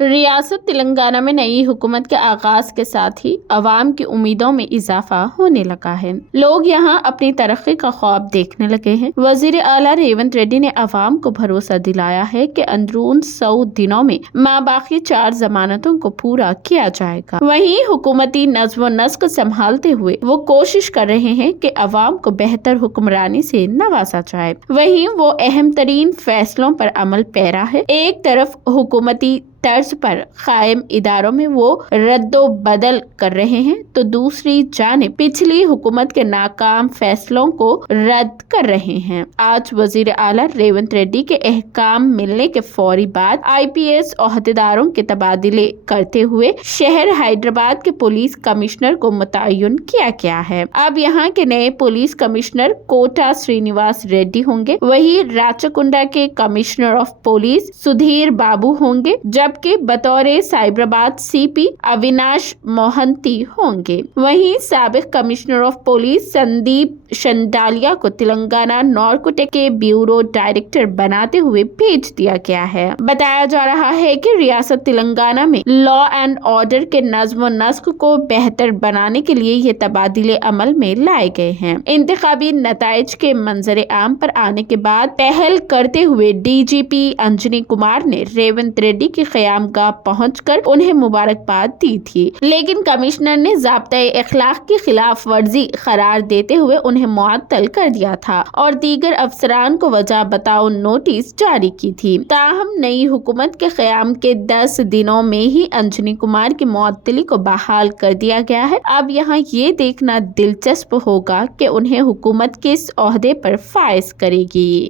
ریاست تلنگانہ میں نئی حکومت کے آغاز کے ساتھ ہی عوام کی امیدوں میں اضافہ ہونے لگا ہے۔ لوگ یہاں اپنی ترقی کا خواب دیکھنے لگے ہیں۔ وزیر اعلیٰ ریونت ریڈی نے عوام کو بھروسہ دلایا ہے کہ اندرون 100 دنوں میں ماباقی 4 ضمانتوں کو پورا کیا جائے گا۔ وہیں حکومتی نظم و نسق سنبھالتے ہوئے وہ کوشش کر رہے ہیں کہ عوام کو بہتر حکمرانی سے نوازا جائے۔ وہیں وہ اہم ترین فیصلوں پر عمل پیرا ہے۔ ایک طرف حکومتی طرز پر قائم اداروں میں وہ رد و بدل کر رہے ہیں تو دوسری جانب پچھلی حکومت کے ناکام فیصلوں کو رد کر رہے ہیں۔ آج وزیر اعلیٰ ریونت ریڈی کے احکام ملنے کے فوری بعد IPS عہدیداروں کے تبادلے کرتے ہوئے شہر حیدرآباد کے پولیس کمشنر کو متعین کیا گیا ہے۔ اب یہاں کے نئے پولیس کمشنر کوٹا سرینیواس ریڈی ہوں گے، وہیں راچکنڈا کے commissioner of police Sudheer Babu ہوں گے، جبکہ بطور سائبرآباد CP اویناش موہنتی ہوں گے۔ وہیں سابق کمشنر آف پولیس سندیپ شنڈالیا کو تلنگانہ نارکوٹک کے بیورو ڈائریکٹر بناتے ہوئے بھیج دیا گیا ہے۔ بتایا جا رہا ہے کہ ریاست تلنگانہ میں لا اینڈ آرڈر کے نظم و نسق کو بہتر بنانے کے لیے یہ تبادلے عمل میں لائے گئے ہیں۔ انتخابی نتائج کے منظر عام پر آنے کے بعد پہل کرتے ہوئے DGP انجنی کمار نے ریونت ریڈی کی قیام گاہ پہنچ کر انہیں مبارکباد دی تھی، لیکن کمشنر نے ضابطۂ اخلاق کی خلاف ورزی قرار دیتے ہوئے انہیں معطل کر دیا تھا اور دیگر افسران کو وجہ بتاؤ نوٹس جاری کی تھی۔ تاہم نئی حکومت کے قیام کے 10 دنوں میں ہی انجنی کمار کی معطلی کو بحال کر دیا گیا ہے۔ اب یہاں یہ دیکھنا دلچسپ ہوگا کہ انہیں حکومت کس عہدے پر فائز کرے گی۔